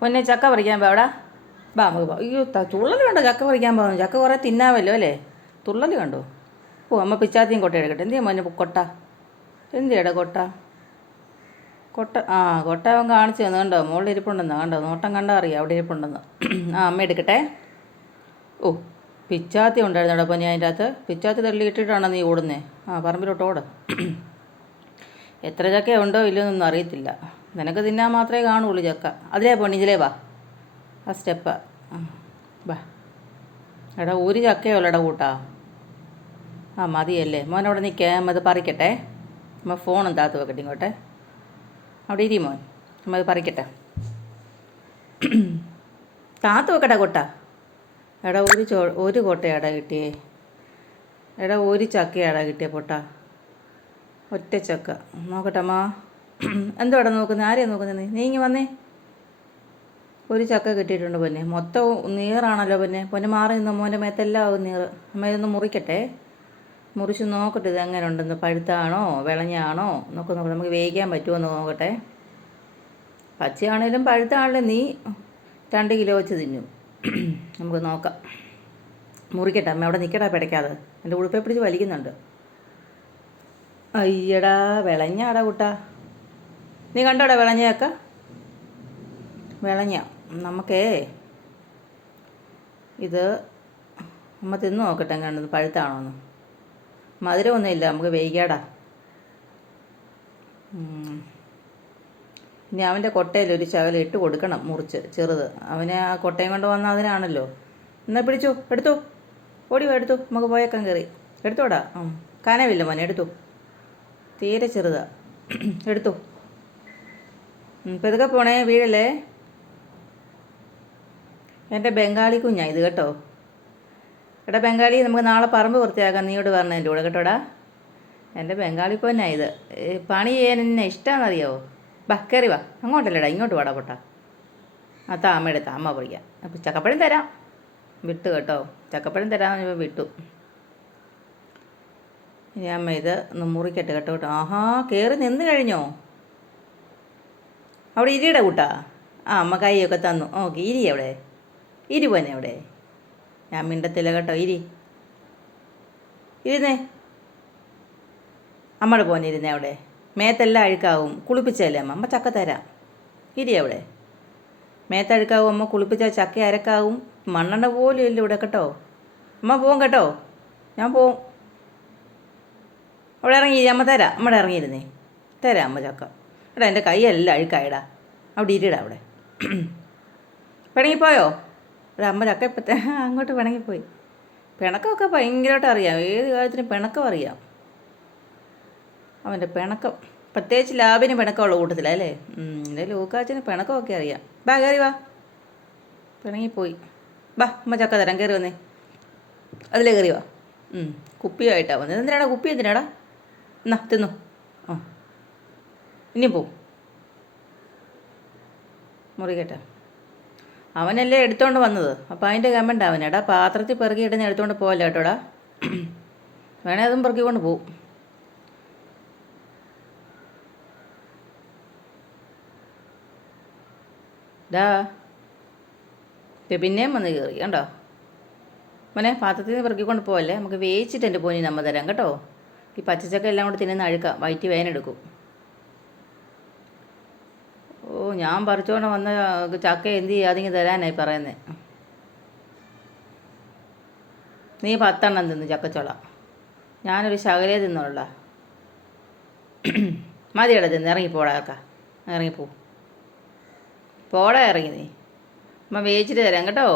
പൊന്നെ ചക്ക പറിക്കാൻ പോ അവിടെ ബാ നമുക്ക് പോ. അയ്യോ തുള്ളൽ കണ്ടോ ചക്ക പറിക്കാൻ പോകുന്നു ചക്ക കുറേ തിന്നാമല്ലോ അല്ലേ? തുള്ളൽ കണ്ടോ? ഓ അമ്മ പിച്ചാത്തിയും കൊട്ട എടുക്കട്ടെ. എന്തിയാ മോനെ കൊട്ട? എന്തിയാടാ കൊട്ട? കൊട്ട ആ കൊട്ട അവൻ കാണിച്ചു തന്നു. കണ്ടോ? മുകളിൽ ഇരിപ്പുണ്ടെന്ന്. കണ്ടോ? നോട്ടം കണ്ടാൽ അറിയാം അവിടെ ഇരിപ്പുണ്ടെന്ന്. ആ അമ്മ എടുക്കട്ടെ. ഓ പിച്ചാത്തി ഉണ്ടായിരുന്നു അപ്പോൾ ഞാൻ അതിന്റെ അകത്ത്? പിച്ചാത്തി തള്ളി ഇട്ടിട്ടാണോ നീ ഓടുന്നത് ആ പറമ്പിലോട്ട് ഓട്. എത്ര ചക്കയുണ്ടോ ഇല്ലയോ എന്നൊന്നും അറിയത്തില്ല. നിനക്ക് തിന്നാൻ മാത്രമേ കാണുള്ളൂ ചക്ക. അതിലേ പോണി ഇതിലേ വാ. ആ സ്റ്റെപ്പ് വാ. എടാ ഒരു ചക്കയോ എടാ കൂട്ടാ. ആ മതിയല്ലേ. മോൻ അവിടെ നിൽക്കേ അമ്മ അത് പറിക്കട്ടെ. അമ്മ ഫോണും താത്ത് വെക്കട്ടെ ഇങ്ങോട്ടെ. അവിടെ ഇരി മോൻ. അമ്മ അത് പറിക്കട്ടെ. താത്ത് വെക്കട്ടെ കൊട്ട. എടാ ഒരു ചോ ഒരു കൊട്ടയാടാ കിട്ടിയേ. എടാ ഒരു ചക്കയാടാ കിട്ടിയ പൊട്ട. ഒറ്റ ചക്ക. നോക്കട്ടെ അമ്മ. എന്തുവാടാ നോക്കുന്നത് ആരെയാ നോക്കുന്നത് നീ നീ ഇങ്ങ് വന്നേ. ഒരു ചക്ക കിട്ടിയിട്ടുണ്ട് പൊന്നെ. മൊത്തം നീറാണല്ലോ പൊന്നെ. പൊന്നെ മാറി നിന്ന്? മോന്റെ മേത്തെല്ലാം ആവും നീറ്. അമ്മ ഇതൊന്ന് മുറിക്കട്ടെ. മുറിച്ച് നോക്കട്ടെ ഇത് എങ്ങനെ ഉണ്ടെന്ന് പഴുത്താണോ? വിളഞ്ഞാണോ? എന്നൊക്കെ നമുക്ക് വേവിക്കാൻ പറ്റുമോ എന്ന് നോക്കട്ടെ. പച്ചയാണേലും പഴുത്താണേലും നീ രണ്ട് കിലോ വെച്ച് തിന്നും. നമുക്ക് നോക്കാം. മുറിക്കട്ടെ. അമ്മ അവിടെ നിൽക്കടാ പിടയ്ക്കാതെ. എന്റെ ഉടുപ്പെ പിടിച്ച് വലിക്കുന്നുണ്ട്. അയ്യടാ വിളഞ്ഞാടാ കൂട്ടാ. നീ കണ്ടോടെ വിളഞ്ഞയൊക്കെ? വിളഞ്ഞ. നമുക്കേ ഇത് അമ്മ തിന്ന് നോക്കട്ടെ കണ്ടത് പഴുത്താണോന്ന്. മധുരമൊന്നുമില്ല നമുക്ക് വേഗിക്കാടാ. ഇനി അവന്റെ കൊട്ടയിൽ ഒരു ചവൽ ഇട്ട് കൊടുക്കണം മുറിച്ച് ചെറുത്. അവനെ ആ കൊട്ടയും കൊണ്ട് വന്ന അതിനാണല്ലോ. എന്നാൽ പിടിച്ചു എടുത്തു. ഓടി എടുത്തു. നമുക്ക് പോയേക്കാൻ കയറി. എടുത്തോടാ. കനവില്ല മോനെ എടുത്തു. തീരെ ചെറുതാ. എടുത്തു. പെതുക്കെ പോണേ വീഴല്ലേ എന്റെ ബംഗാളി കുഞ്ഞാ ഇത് കേട്ടോ. എടാ ബംഗാളി നമുക്ക് നാളെ പറമ്പ് വൃത്തിയാക്കാം. നീയോട് പറഞ്ഞ എന്റെ കൂടെ കേട്ടോടാ എന്റെ ബംഗാളി പൊന്നാ ഇത്. പണി ചെയ്യാൻ എന്നെ ഇഷ്ടമാണെന്നറിയാവോ ബാ കയറി വാ. അങ്ങോട്ടല്ലേടാ ഇങ്ങോട്ട് വാടാ പൊട്ടാ. ആ താമയുടെ താമ പൊളിക്കാം. അപ്പം ചക്കപ്പഴം തരാം. വിട്ടു കേട്ടോ. ചക്കപ്പഴം തരാമെന്ന് ചോദിച്ചപ്പോൾ വിട്ടു. ഇനി അമ്മ ഇത് ഒന്ന് മുറിക്കട്ടെ കേട്ടോ. കേട്ടോ ആഹാ കയറി നിന്ന് കഴിഞ്ഞോ? അവിടെ ഇരിയുടെ കൂട്ടാ? ആ അമ്മ കൈയൊക്കെ തന്നു. ഓക്കെ ഇരി അവിടെ. ഇരി പോനെ അവിടെ. ഞാൻ മിണ്ടത്തില്ല കേട്ടോ ഇരി. ഇരുന്നേ. അമ്മയുടെ പോനെ ഇരുന്നേ അവിടെ. മേത്തെല്ലാം അഴുക്കാവും കുളിപ്പിച്ചല്ലേ അമ്മ? അമ്മ ചക്ക തരാം. ഇരി അവിടെ. മേത്തഴുക്കാവും അമ്മ കുളിപ്പിച്ച ചക്ക അരക്കാവും. മണ്ണെണ്ണ പോലും ഇല്ല ഇവിടെ കേട്ടോ. അമ്മ പോവും കേട്ടോ. ഞാൻ പോവും. അവിടെ ഇറങ്ങി അമ്മ തരാം. അമ്മടെ ഇറങ്ങിയിരുന്നേ തരാം അമ്മ ചക്ക. എടാ എന്റെ കൈയെല്ലാം അഴുക്കായടാ. അവിടെ ഇരിടാ അവിടെ. പിണങ്ങിപ്പോയോ? ഒരു അമ്മ ചക്ക ഇപ്പത്തെ അങ്ങോട്ട് പിണങ്ങിപ്പോയി. പിണക്കമൊക്കെ ഭയങ്കരമായിട്ട് അറിയാം. ഏത് കാര്യത്തിനും പിണക്കം അറിയാം. അവന്റെ പിണക്കം. പ്രത്യേകിച്ച് ലാബിന് പിണക്കമുള്ള കൂട്ടത്തിലാണ് അല്ലേ? എന്റെ ലൂക്കാച്ചിന് പിണക്കമൊക്കെ അറിയാം. ബാ കയറി വാ. പിണങ്ങിപ്പോയി. ബാ അമ്മ ചക്ക തരാം. കയറി വന്നേ. അതിലേ കയറി വാ. കുപ്പിയായിട്ടാണ് വന്നത് എന്തിനാടാ കുപ്പി എന്തിനാടാ? എന്നാ തിന്നു. ആ. ഇനിയും പോ. മുറിക്കട്ടെ അവനല്ലേ എടുത്തോണ്ട് വന്നത്? അപ്പം അതിന്റെ കമന്റ് അവനേടാ പാത്രത്തിൽ പെറുക്കി ഇടുന്ന എടുത്തോണ്ട് പോകല്ല കേട്ടോടാ? വേണേ അതും പെറുക്കിക്കൊണ്ട് പോവും. ഡാ പിന്നെയും വന്ന് കയറി കണ്ടോ? മോനെ പാത്രത്തിൽ നിന്ന് പെറുക്കിക്കൊണ്ട് പോകല്ലേ നമുക്ക് വേവിച്ചിട്ട് എന്റെ പോനി നമ്മ തരാം കേട്ടോ? ഈ പച്ചച്ചക്ക എല്ലാം കൂടി തിന്നുന്ന അഴുക്കാം. വയറ്റി വേനെടുക്കും ഓ ഞാൻ പറിച്ചോണ്ട് വന്ന ചക്ക എന്ത് ചെയ്യാതിങ്ങ് തരാനായി പറയുന്നത് നീ പത്തെണ്ണം തിന്നു ചക്കച്ചോള. ഞാനൊരു ശകലേ തിന്നുള്ള മതിയടാ തിന്ന് ഇറങ്ങിപ്പോടാ അക്ക ഇറങ്ങിപ്പോ പോടാ ഇറങ്ങി നീ. അമ്മ വേവിച്ചിട്ട് തരാം കേട്ടോ?